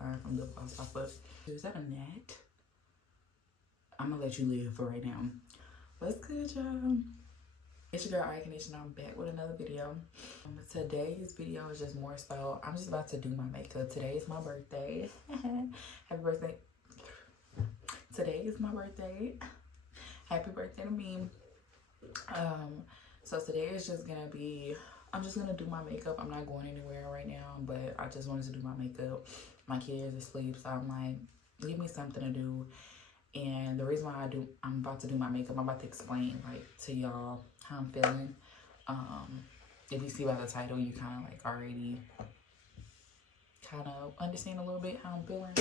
line from the post off of. Is that a gnat? I'm gonna let you live for right now. What's good, y'all? It's your girl Icon, and I'm back with another video. Today's video is just more so, I'm just about to do my makeup. Today is my birthday. Happy birthday. Today is my birthday. Happy birthday to me. So today is just gonna be, I'm just gonna do my makeup. I'm not going anywhere right now, but I just wanted to do my makeup. My kids are asleep, so I'm like, give me something to do. And the reason why I'm about to do my makeup, I'm about to explain like to y'all how I'm feeling. If you see by the title, you kind of like already kind of understand a little bit how I'm feeling.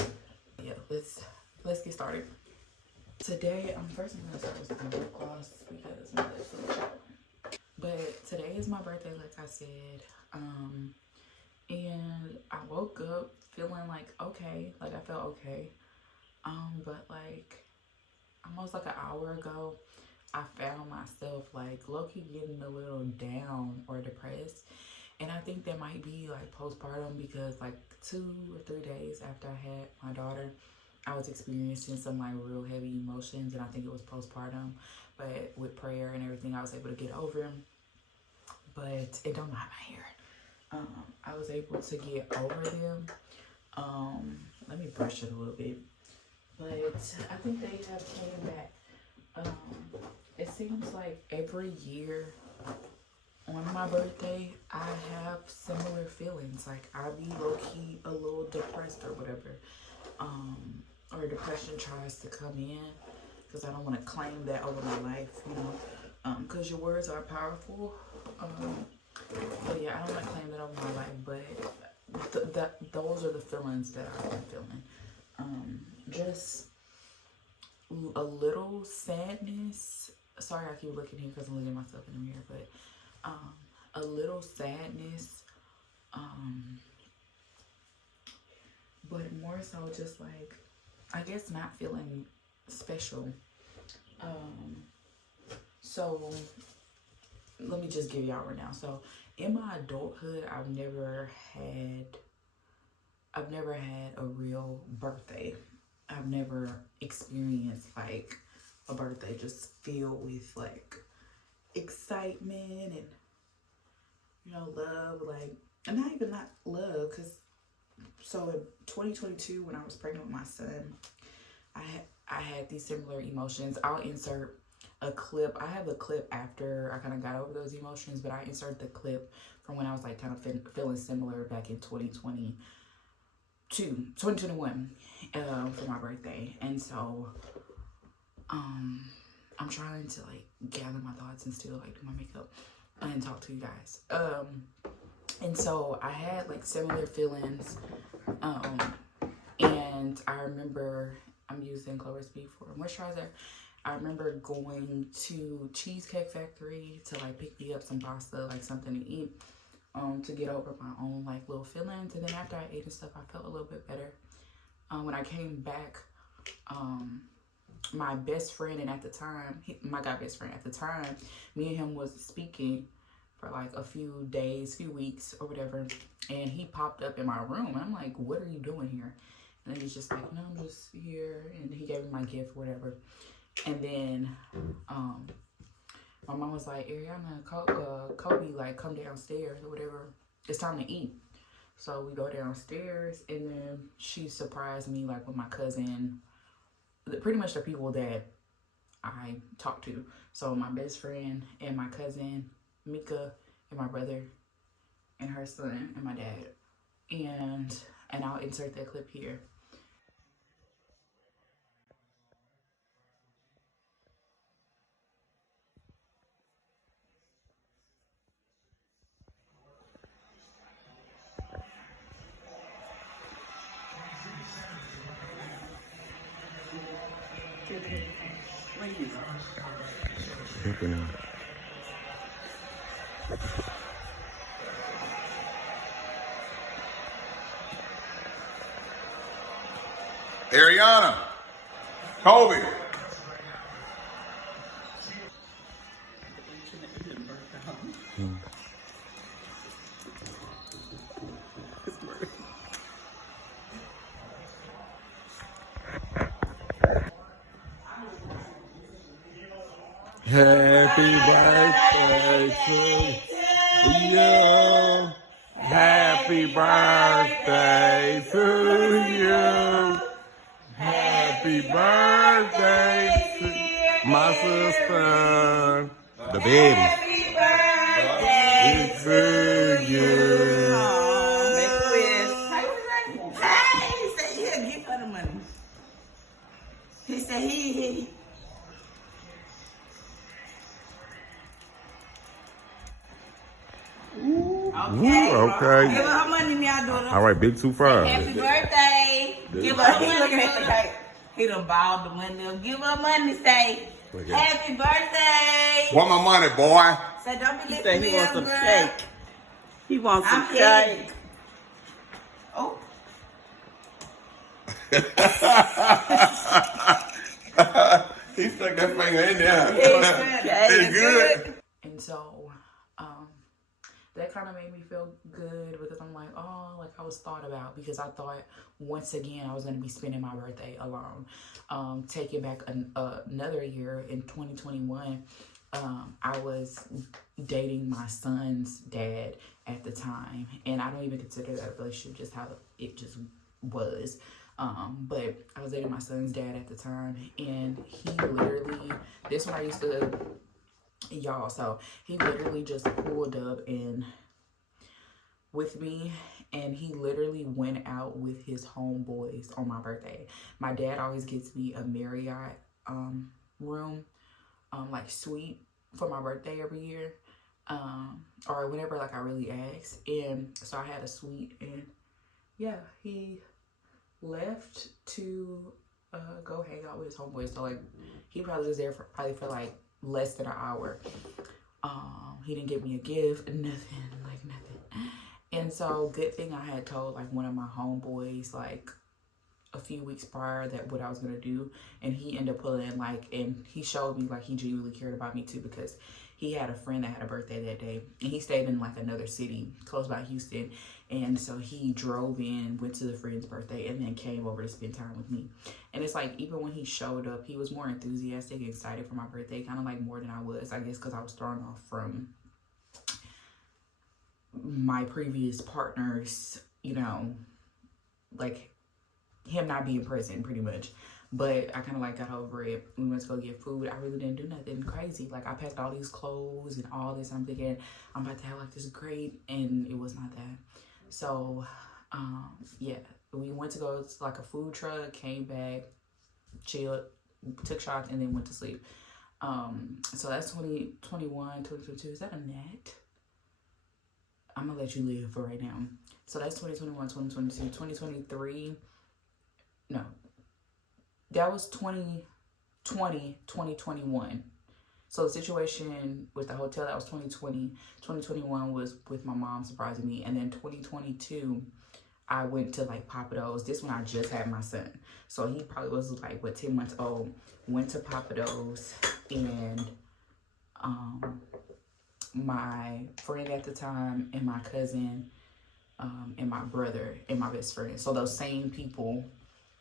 Yeah, let's get started. Today, first I'm gonna start with some lip gloss because my lips are chapped. But today is my birthday, like I said. And I woke up feeling like okay, like I felt okay. But like almost like an hour ago, I found myself like low-key getting a little down or depressed. And I think that might be like postpartum because like 2 or 3 days after I had my daughter, I was experiencing some like real heavy emotions, and I think it was postpartum. But with prayer and everything, I was able to get over them. But it don't matter here. I was able to get over them. Let me brush it a little bit. But I think they have came back. It seems like every year on my birthday, I have similar feelings. Like I be low-key a little depressed or whatever. Or depression tries to come in because I don't want to claim that over my life, you know, because your words are powerful. But yeah, I don't want to claim that over my life, but those are the feelings that I've been feeling. Just a little sadness. Sorry, I keep looking here because I'm looking at myself in the mirror, but a little sadness. But more so just like, I guess not feeling special. So let me just give y'all right now. So in my adulthood, I've never had a real birthday. I've never experienced like a birthday just filled with like excitement and, you know, love, like, and not even not love, because so in 2022 when I was pregnant with my son, I had these similar emotions. I'll insert a clip. I have a clip after I kind of got over those emotions, but I insert the clip from when I was like kind of feeling similar back in 2021 for my birthday. And so I'm trying to like gather my thoughts and still like do my makeup and talk to you guys. And so I had like similar feelings. And I remember I'm using Clover Speed for moisturizer. I remember going to Cheesecake Factory to like pick me up some pasta, like something to eat, to get over my own like little feelings. And then after I ate and stuff, I felt a little bit better. When I came back, my best friend, and at the time, my guy best friend at the time, me and him was speaking for like a few days, few weeks or whatever. And he popped up in my room. And I'm like, what are you doing here? And then he's just like, no, I'm just here. And he gave me my gift or whatever. And then my mom was like, Ariana, Kobe, like, come downstairs or whatever. It's time to eat. So we go downstairs, and then she surprised me, like, with my cousin, pretty much the people that I talk to. So my best friend and my cousin, Mika, and my brother and her son and my dad. And I'll insert that clip here. Ariana, Kobe. Happy birthday to you. Happy birthday to you. Happy birthday to my sister, the baby. Happy birthday to you. Make a wish. Hey, he said he'll give her the money. He said he. Okay. Okay. Give her her money now, daughter. All right, big 2-5. Happy birthday. Give her her money. Looking at the cake. He done balled the money up. Give her money. Say, happy birthday. Want my money, boy? Say, don't be He lifting said me he wants up, some girl. cake. He wants some I'm cake. Oh. He stuck that finger in there. It's good. And so, that kind of made me feel good because I'm like, oh, like I was thought about, because I thought once again I was going to be spending my birthday alone. Taking back another year in 2021, I was dating my son's dad at the time, and I don't even consider that a relationship, just how it just was. But I was dating my son's dad at the time, and he literally, this one I used to, y'all, so he literally just pulled up and with me, and he literally went out with his homeboys on my birthday. My dad always gets me a Marriott room, like suite for my birthday every year, or whenever like I really ask. And so I had a suite, and yeah, he left to go hang out with his homeboys. So like he probably was there for like less than an hour. He didn't give me a gift, nothing. And so good thing I had told like one of my homeboys like a few weeks prior that what I was gonna do, and he ended up pulling in like, and he showed me like he genuinely cared about me too, because he had a friend that had a birthday that day, and he stayed in like another city close by Houston, and so he drove in, went to the friend's birthday, and then came over to spend time with me. And it's like, even when he showed up, he was more enthusiastic and excited for my birthday, kind of like more than I was, I guess, because I was thrown off from my previous partners, you know, like him not being present pretty much. But I kind of like got over it. We went to go get food. I really didn't do nothing crazy. Like I packed all these clothes and all this. I'm thinking I'm about to have like this great, and it was not that. So yeah, we went to go to like a food truck, came back, chilled, took shots, and then went to sleep. So that's 2021, 2022. Is that a net? I'm gonna let you live for right now. So that's 2021, 2022, 2023. No, that was 2020, 2021. So the situation with the hotel, that was 2020. 2021 was with my mom surprising me. And then 2022, I went to like Papados. This one I just had my son. So he probably was like, what, 10 months old. Went to Papados, and my friend at the time, and my cousin, and my brother, and my best friend. So those same people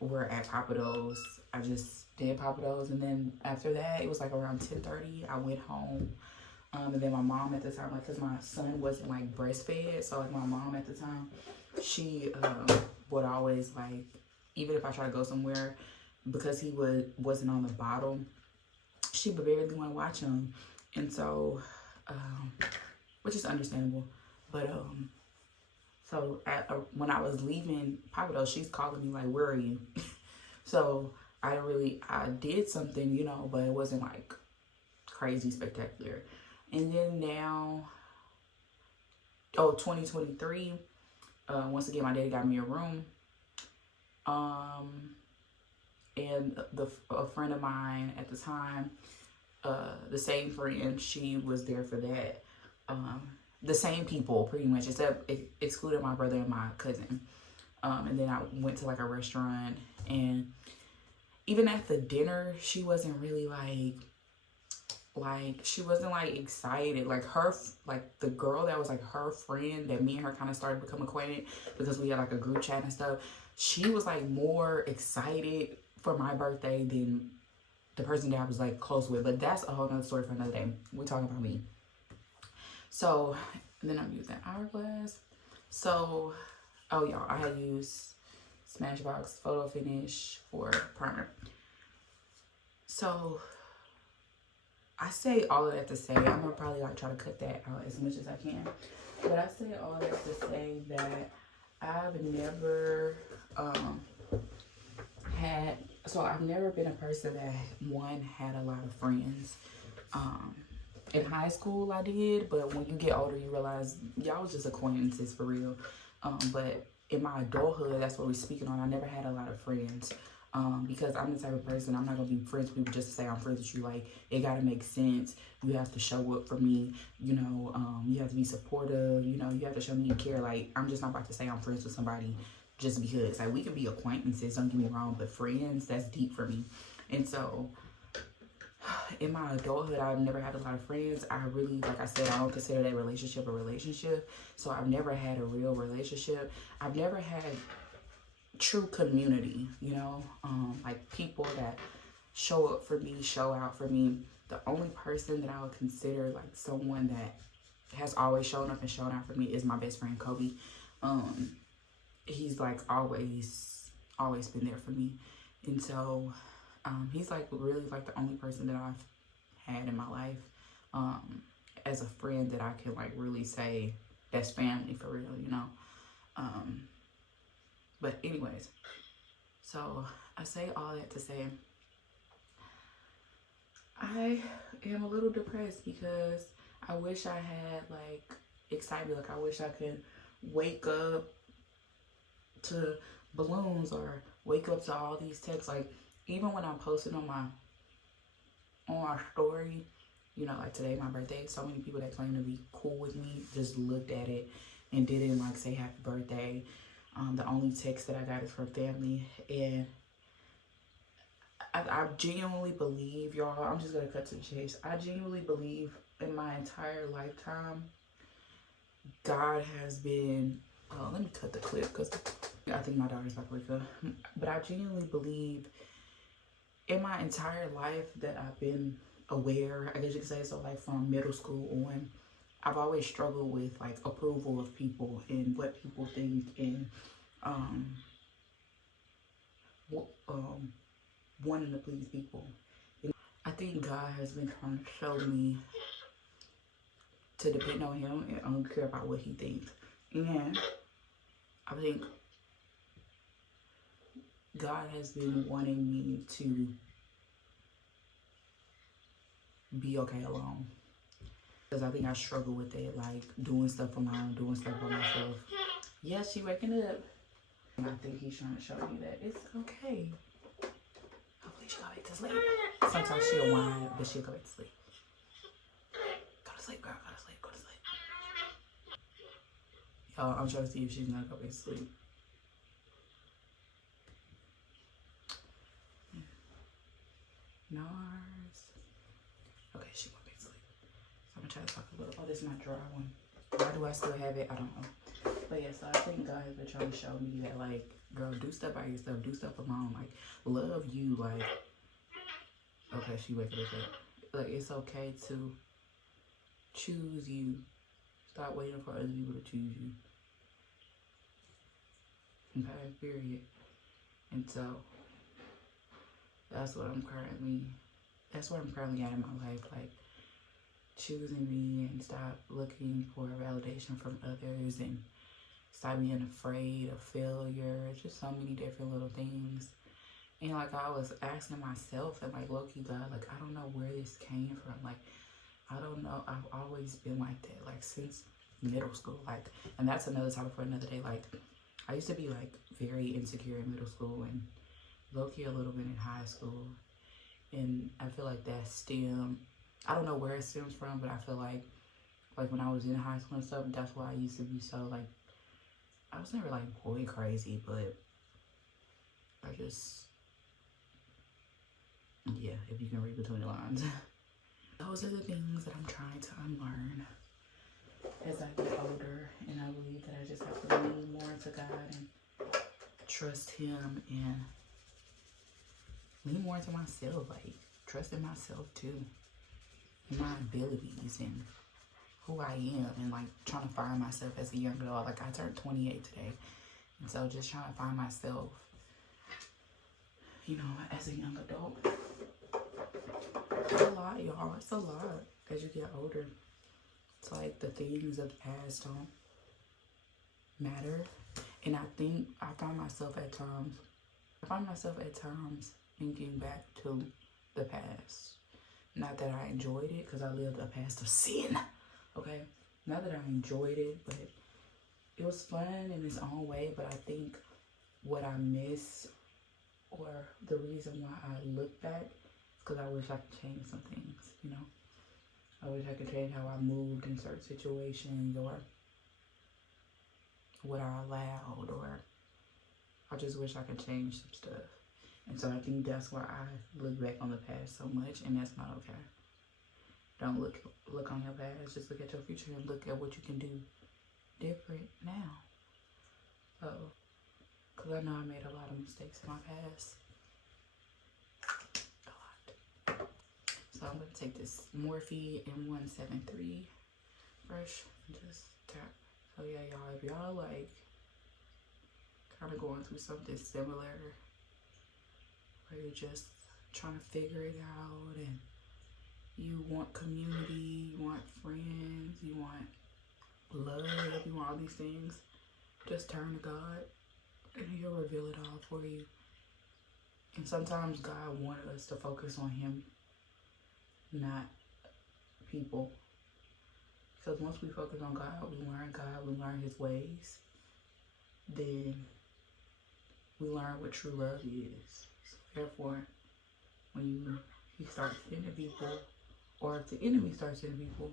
were at Papados. I just did Papados, and then after that, it was like around 10:30. I went home, and then my mom at the time, like, cause my son wasn't like breastfed, so like my mom at the time, she would always like, even if I try to go somewhere, because he wasn't on the bottle, she would barely want to watch him, and so. Which is understandable, but so when I was leaving Papados, she's calling me like, where are you? So I did something, you know, but it wasn't like crazy spectacular. And then now, 2023, once again, my daddy got me a room, and a friend of mine at the time, the same friend, she was there for that. The same people pretty much, except excluded my brother and my cousin. And then I went to like a restaurant, and even at the dinner, she wasn't really she wasn't like excited. Like the girl that was like her friend, that me and her kind of started to become acquainted because we had like a group chat and stuff. She was like more excited for my birthday than the person that I was like close with. But that's a whole nother story for another day. We're talking about me. So then I'm using Hourglass. So, oh y'all, I had used Smashbox Photo Finish for primer. So I say all of that to say, I'm gonna probably like try to cut that out as much as I can. But I say all that to say that I've never I've never been a person that had a lot of friends. In high school I did, but when you get older you realize y'all was just acquaintances for real. But in my adulthood, that's what we're speaking on, I never had a lot of friends. Because I'm the type of person, I'm not gonna be friends with people just to say I'm friends with you. Like, it gotta make sense. You have to show up for me, you know, you have to be supportive, you know, you have to show me you care. Like, I'm just not about to say I'm friends with somebody just because. Like, we can be acquaintances, don't get me wrong, but friends, that's deep for me. And so in my adulthood, I've never had a lot of friends. I really, like I said, I don't consider that relationship a relationship. So I've never had a real relationship. I've never had true community, you know, like people that show up for me, show out for me. The only person that I would consider like someone that has always shown up and shown out for me is my best friend Kobe. He's like always been there for me. And so he's like really like the only person that I've had in my life as a friend that I can like really say that's family for real, you know. But anyways, so I say all that to say I am a little depressed because I wish I had like excitement. Like, I wish I could wake up to balloons or wake up to all these texts. Like, even when I'm posting on my story, you know, like today, my birthday, so many people that claim to be cool with me just looked at it and didn't like say happy birthday. The only text that I got is from family, and I genuinely believe, y'all, I'm just gonna cut to the chase. I genuinely believe in my entire lifetime, God has been, let me cut the clip because I think my daughter's about to wake up. But I genuinely believe in my entire life that I've been aware, I guess you could say, so like from middle school on, I've always struggled with like approval of people and what people think, and wanting to please people. And I think God has been trying to show me to depend on him and I don't care about what he thinks. And I think God has been wanting me to be okay alone. Because I think I struggle with it, like doing stuff alone, doing stuff by myself. Yeah, she waking up. And I think he's trying to show me that it's okay. Hopefully she'll go back to sleep. Sometimes she'll whine, but she'll go back to sleep. Go to sleep, girl. Go to sleep. Go to sleep. Y'all, I'm trying to see if she's gonna go back to sleep. Nars. Okay, she went back to sleep. So I'm gonna try to talk a little. Oh, this is my dry one. Why do I still have it? I don't know. But yeah, so I think God has been trying to show me that, like, girl, do stuff by yourself, do stuff alone, like, love you, like, okay, she waking up. Like, it's okay to choose you. Stop waiting for other people to choose you. Okay, period. And so that's what I'm currently at in my life, like, choosing me and stop looking for validation from others and stop being afraid of failure. Just so many different little things. And like, I was asking myself and like, low-key, God, like, I don't know where this came from. Like, I don't know. I've always been like that, like since middle school. Like, and that's another topic for another day. Like, I used to be like very insecure in middle school and low-key a little bit in high school. And I feel like that stem, I don't know where it stems from, but I feel like when I was in high school and stuff, that's why I used to be so like, I was never like boy crazy, but I just, yeah, if you can read between the lines. Those are the things that I'm trying to unlearn as I get older, and I believe that I just have to lean more into God and trust him and lean more into myself. Like, trusting myself too, and my abilities and who I am, and like trying to find myself as a young adult. Like I turned 28 today, and so just trying to find myself, you know, as a young adult. It's a lot, y'all. It's a lot as you get older. It's like the things of the past don't matter. And I think I find myself at times thinking back to the past. Not that I enjoyed it, because I lived a past of sin. Okay? Not that I enjoyed it, but it was fun in its own way. But I think what I miss, or the reason why I look back, is because I wish I could change some things, you know? I wish I could change how I moved in certain situations, or what I allowed, or I just wish I could change some stuff. And so I think that's why I look back on the past so much, and that's not okay. Don't look on your past, just look at your future and look at what you can do different now. So, because I know I made a lot of mistakes in my past. A lot. So I'm going to take this Morphe M173 brush and just tap. So yeah, y'all, if y'all like kind of going through something similar, where you're just trying to figure it out, and you want community, you want friends, you want love, you want all these things, just turn to God and He'll reveal it all for you. And sometimes God wants us to focus on Him, not people. Because once we focus on God, we learn His ways, then we learn what true love is. So therefore, when He starts sending people, or if the enemy starts sending people,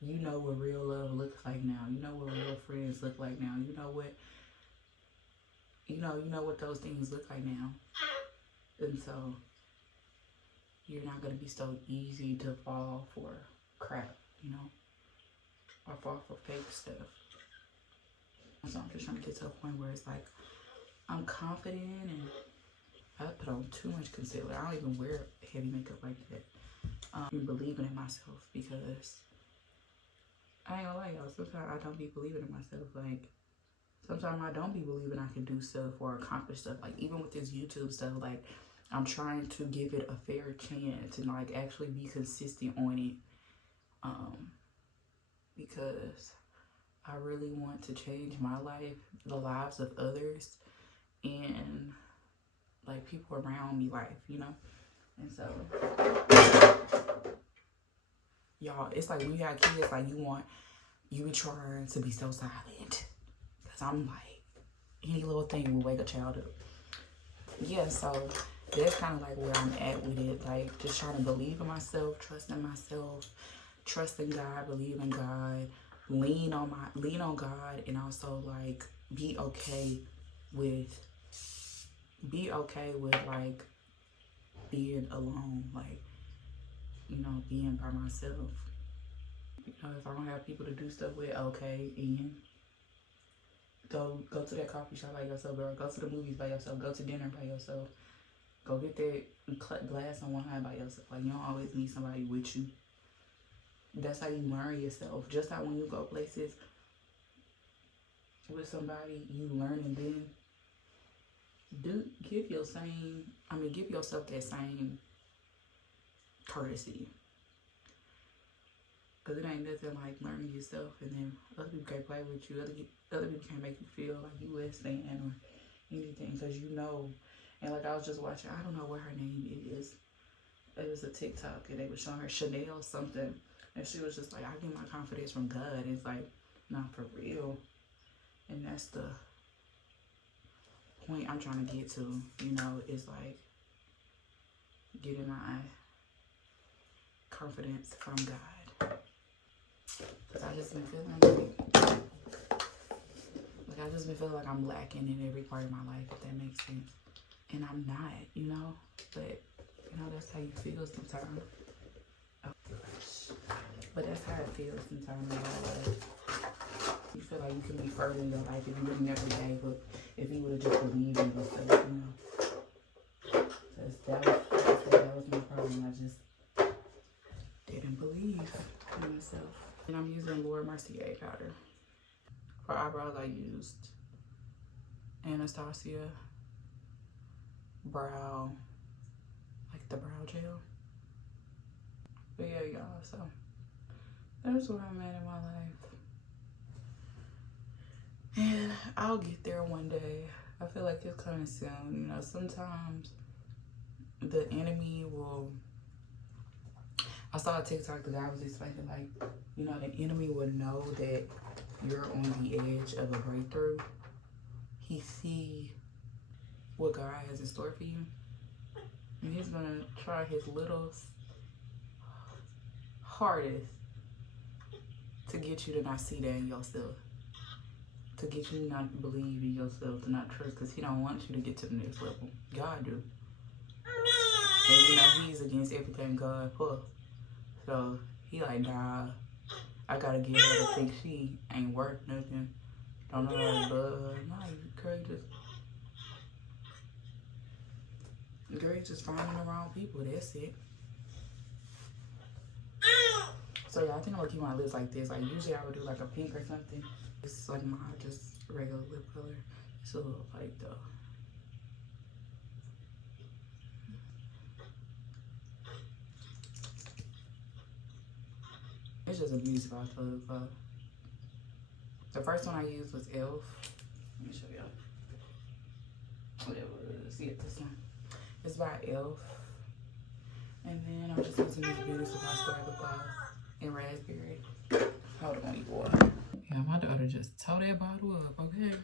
you know what real love looks like now. You know what real friends look like now. You know what those things look like now. And so you're not gonna be so easy to fall for crap, you know, or fall for fake stuff. So I'm just trying to get to a point where it's like I'm confident, and I put on too much concealer. I don't even wear heavy makeup like that. I'm believing in myself, because I ain't gonna lie, y'all, sometimes I don't be believing in myself. Like, sometimes I don't be believing I can do stuff or accomplish stuff. Like, even with this YouTube stuff, like, I'm trying to give it a fair chance and, like, actually be consistent on it. Because I really want to change my life, the lives of others, and, like, people around me life, you know? And so, y'all, it's like when you have kids, like, you be trying to be so silent. Because I'm like, any little thing will wake a child up. Yeah, so that's kind of like where I'm at with it. Like, just trying to believe in myself, trusting God, believe in God, lean on God, and also, like, be okay with like being alone, like, you know, being by myself. You know, if I don't have people to do stuff with, okay, and go to that coffee shop by yourself, or go to the movies by yourself, go to dinner by yourself, go get that glass on wine by yourself. Like, you don't always need somebody with you. That's how you learn yourself. Just how when you go places with somebody, you learn, and then give yourself that same courtesy. Because it ain't nothing like learning yourself, and then other people can't play with you. Other people can't make you feel like you less than or anything, because you know. And like, I was just watching, I don't know what her name is. It was a TikTok, and they were showing her Chanel something, and she was just like, I get my confidence from God. And it's like, not for real. And that's the point I'm trying to get to, you know, is like getting my confidence from God. Because I just been feeling like I'm lacking in every part of my life, if that makes sense. And I'm not, you know, but you know, that's how you feel sometimes. Oh gosh. But that's how it feels sometimes in your life. You feel like you can be further in your life if you would never gave up, if you would have just believed in yourself, you know. Because that was That was my problem. I just didn't believe in myself. And I'm using Laura Mercier powder. For eyebrows, I used Anastasia brow, like the brow gel. But yeah, y'all, so that's where I'm at in my life. And I'll get there one day. I feel like it's coming soon. You know, sometimes the enemy will... I saw a TikTok, the guy was explaining, like, you know, the enemy will know that you're on the edge of a breakthrough. He see what God has in store for you. And he's gonna try his little hardest to get you to not see that in yourself. To get you to not believe in yourself, to not trust, because he don't want you to get to the next level. God do. And you know, he's against everything God put. So he like, nah, I gotta get her to think she ain't worth nothing. Don't know how to love her. Nah, girl, you just finding the wrong people. That's it. So yeah, I think I'm gonna keep my lips like this. Like usually I would do like a pink or something. This is like my just regular lip color. It's a little light though. It's just a beauty spot for the first one I used was e.l.f. Let me show y'all. Whatever it is. Yeah, this one. It's by e.l.f. And then I'm just using this beauty supply store lip gloss in raspberry. Hold on, you boy. Yeah, my daughter just tore that bottle up, okay?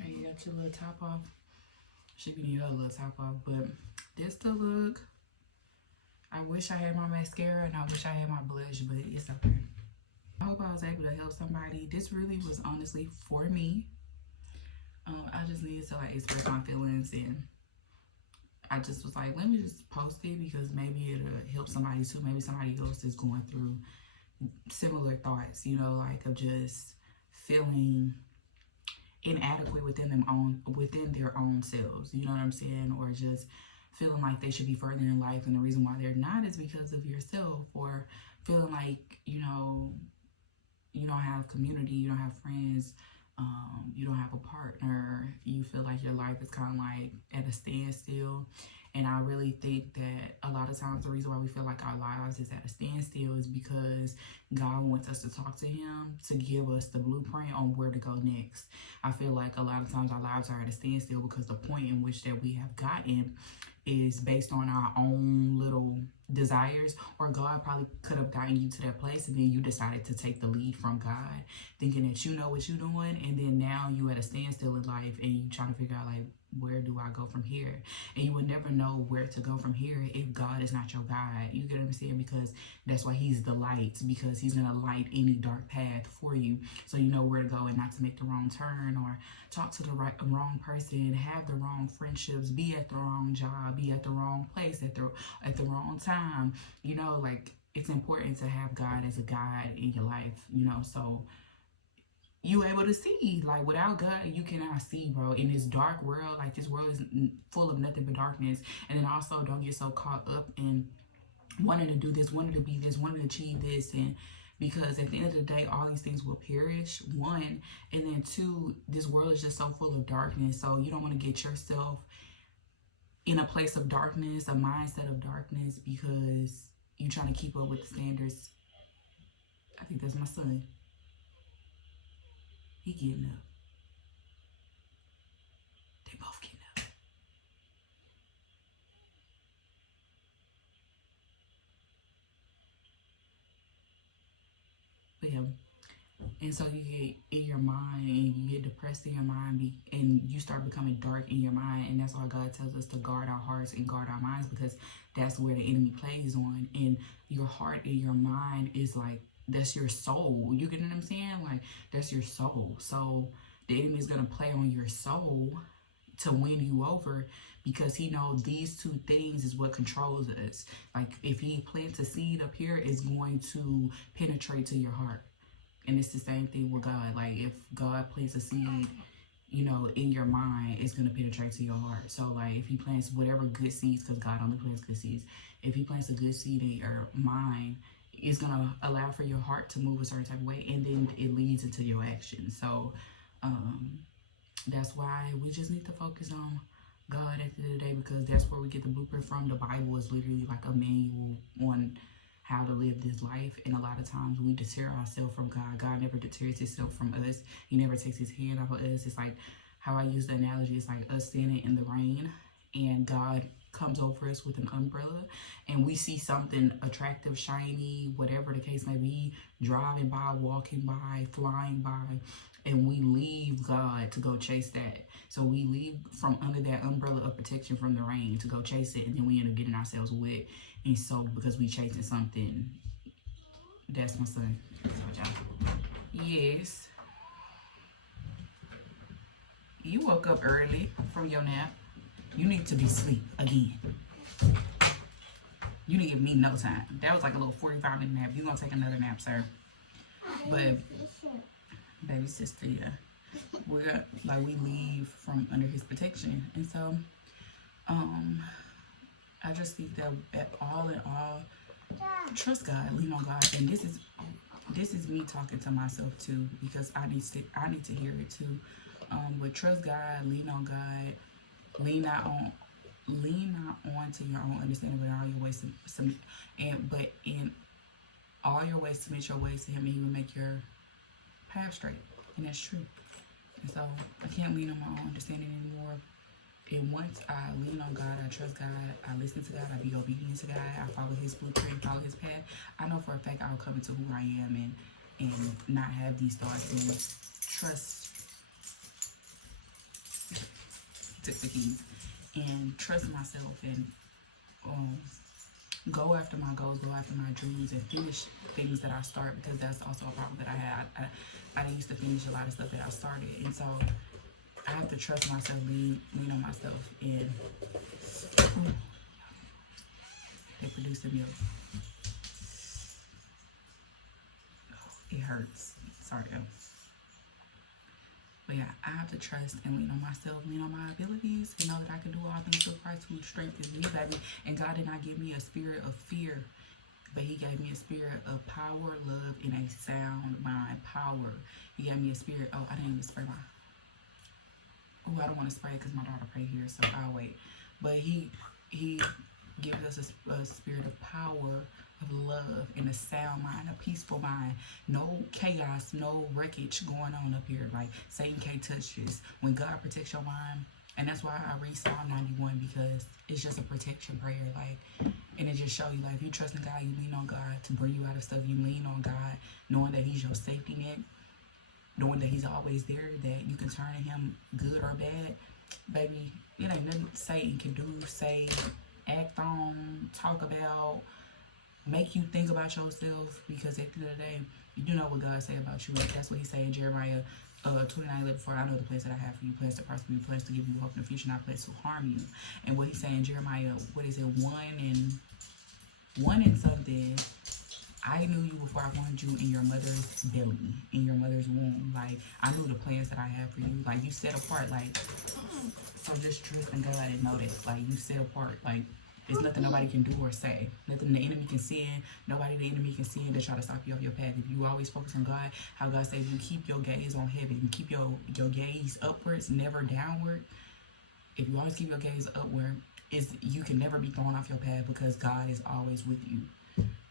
Okay, you got your little top off. She can need her little top off, but this the look. I wish I had my mascara and I wish I had my blush, but it's okay. I hope I was able to help somebody. This really was honestly for me. I just needed to like express my feelings, and I just was like, let me just post it because maybe it'll help somebody too. Maybe somebody else is going through similar thoughts, you know, like of just feeling inadequate within their own selves, you know what I'm saying? Or just feeling like they should be further in life, and the reason why they're not is because of yourself, or feeling like, you know, you don't have community, you don't have friends, you don't have a partner, you feel like your life is kind of like at a standstill. And I really think that a lot of times the reason why we feel like our lives is at a standstill is because God wants us to talk to him to give us the blueprint on where to go next. I feel like a lot of times our lives are at a standstill because the point in which that we have gotten is based on our own little desires, or God probably could have gotten you to that place and then you decided to take the lead from God, thinking that you know what you're doing, and then now you at a standstill in life and you trying to figure out like, where do I go from here? And you would never know where to go from here if God is not your guide. You get what I'm saying? Because that's why he's the light, because he's going to light any dark path for you, so you know where to go and not to make the wrong turn or talk to the wrong person, have the wrong friendships, be at the wrong job, be at the wrong place at the wrong time. You know, like, it's important to have God as a guide in your life, you know, so you able to see. Like, without God, you cannot see, bro. In this dark world, like, this world is full of nothing but darkness. And then also, don't get so caught up in wanting to do this, wanting to be this, wanting to achieve this, and because at the end of the day, all these things will perish, one, and then two, this world is just so full of darkness. So you don't want to get yourself in a place of darkness, a mindset of darkness, because you're trying to keep up with the standards. I think that's my son. He getting up. They both getting up. But yeah. And so you get in your mind, and you get depressed in your mind, and you start becoming dark in your mind. And that's why God tells us to guard our hearts and guard our minds, because that's where the enemy plays on. And your heart and your mind is like, that's your soul. You get what I'm saying? Like, that's your soul. So the enemy is going to play on your soul to win you over, because he knows these two things is what controls us. Like, if he plants a seed up here, it's going to penetrate to your heart. And it's the same thing with God. Like, if God plants a seed you know, in your mind, it's going to penetrate to your heart. So, like, if he plants whatever good seeds, because God only plants good seeds, if he plants a good seed in your mind, it's going to allow for your heart to move a certain type of way, and then it leads into your actions. So, that's why we just need to focus on God at the end of the day, because that's where we get the blueprint from. The Bible is literally like a manual on how to live this life, and a lot of times we deter ourselves from God. God never deters himself from us. He never takes his hand off of us. It's like how I use the analogy, it's like us standing in the rain and God comes over us with an umbrella, and we see something attractive, shiny, whatever the case may be, driving by, walking by, flying by, and we leave God to go chase that. So we leave from under that umbrella of protection from the rain to go chase it, and then we end up getting ourselves wet. And so because we chasing something, that's my son. Yes. You woke up early from your nap. You need to be asleep again. You didn't give me no time. That was like a little 45-minute nap. You're going to take another nap, sir. But, baby sister, yeah. We're, like, we leave from under his protection. And so, I just think that all in all, trust God, lean on God. And this is me talking to myself too, because I need to hear it too. But trust God, lean on God, lean not on to your own understanding, but in all your ways but in all your ways submit your ways to him, and he will make your path straight. And that's true. And so I can't lean on my own understanding anymore. And once I lean on God, I trust God, I listen to God, I be obedient to God, I follow his blueprint, follow his path, I know for a fact I'll come into who I am and not have these thoughts, and trust the keys, and trust myself, and go after my goals, go after my dreams, and finish things that I start, because that's also a problem that I had. I used to finish a lot of stuff that I started, and so I have to trust myself, lean on myself, and they produce the milk. It hurts. Sorry, yo. But yeah, I have to trust and lean on myself, lean on my abilities, and know that I can do all things through Christ who strengthens me, baby. And God did not give me a spirit of fear, but he gave me a spirit of power, love, and a sound mind. Power. He gave me a spirit. Oh, I didn't even spray my. Oh, I don't want to spray because my daughter prayed here, so I'll wait. But he gives us a spirit of power, of love, and a sound mind, a peaceful mind. No chaos, no wreckage going on up here. Like, Satan can't touch this. When God protects your mind, and that's why I read Psalm 91, because it's just a protection prayer. Like, and it just shows you, like, if you trust in God, you lean on God to bring you out of stuff. You lean on God, knowing that he's your safety net, knowing that he's always there, that you can turn to him good or bad. Baby, it ain't nothing Satan can do, say, act on, talk about, make you think about yourself, because at the end of the day, you do know what God say about you. That's what he say in Jeremiah 29:11. I know the plans that I have for you, plans to prosper you, plans to give you hope in the future, not plans to harm you. And what he say in Jeremiah, what is it, 1 and something, I knew you before I formed you in your mother's belly, in your mother's womb. Like, I knew the plans that I have for you. Like, you set apart. Like, so just trust in God and know that, like, you set apart. Like, there's nothing nobody can do or say. Nothing the enemy can send. Nobody the enemy can send to try to stop you off your path. If you always focus on God, how God says you keep your gaze on heaven. You keep your gaze upwards, never downward. If you always keep your gaze upward, you can never be thrown off your path, because God is always with you.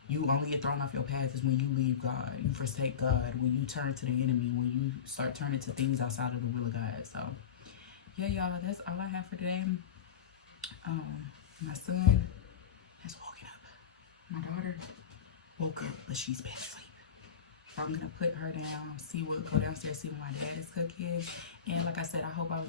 You only get thrown off your path is when you leave God, you forsake God, when you turn to the enemy, when you start turning to things outside of the will of God. So, yeah, y'all, that's all I have for today. My son has woken up. My daughter woke up, but she's been asleep. So I'm gonna put her down, go downstairs, see what my dad is cooking. And like I said, I hope I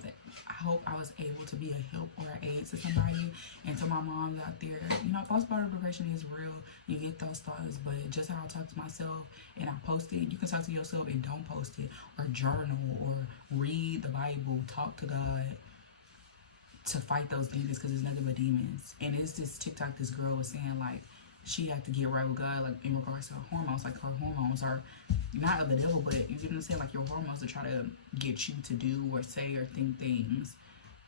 was able to be a help or an aid to somebody, and to my moms out there. You know, postpartum depression is real. You get those thoughts, but just how I talk to myself and I post it, you can talk to yourself and don't post it, or journal, or read the Bible, talk to God to fight those demons, because it's nothing but demons. And it's this TikTok, this girl was saying, like, she had to get right with God, like, in regards to her hormones. Like, her hormones are, not of the devil, but you get what I'm saying, like your hormones to try to get you to do or say or think things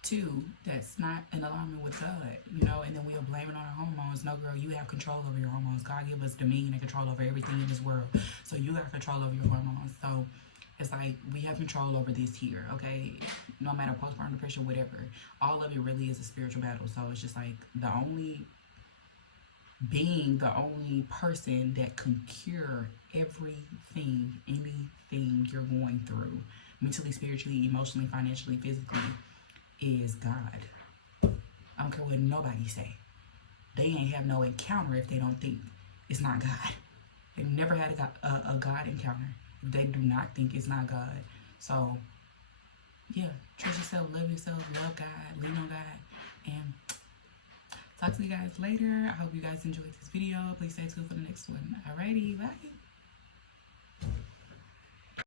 too that's not in alignment with God, you know. And then we'll blame it on our hormones. No, girl, you have control over your hormones. God give us dominion and control over everything in this world, so you got control over your hormones. So it's like we have control over this here, okay? No matter postpartum depression, whatever, all of it really is a spiritual battle. So it's just like the only person that can cure everything, anything you're going through, mentally, spiritually, emotionally, financially, physically, is God. I don't care what nobody say. They ain't have no encounter if they don't think it's not God. They've never had a God encounter if they do not think it's not God. So, yeah, trust yourself, love yourself, love God, lean on God, and talk to you guys later. I hope you guys enjoyed this video. Please stay tuned for the next one. Alrighty, bye.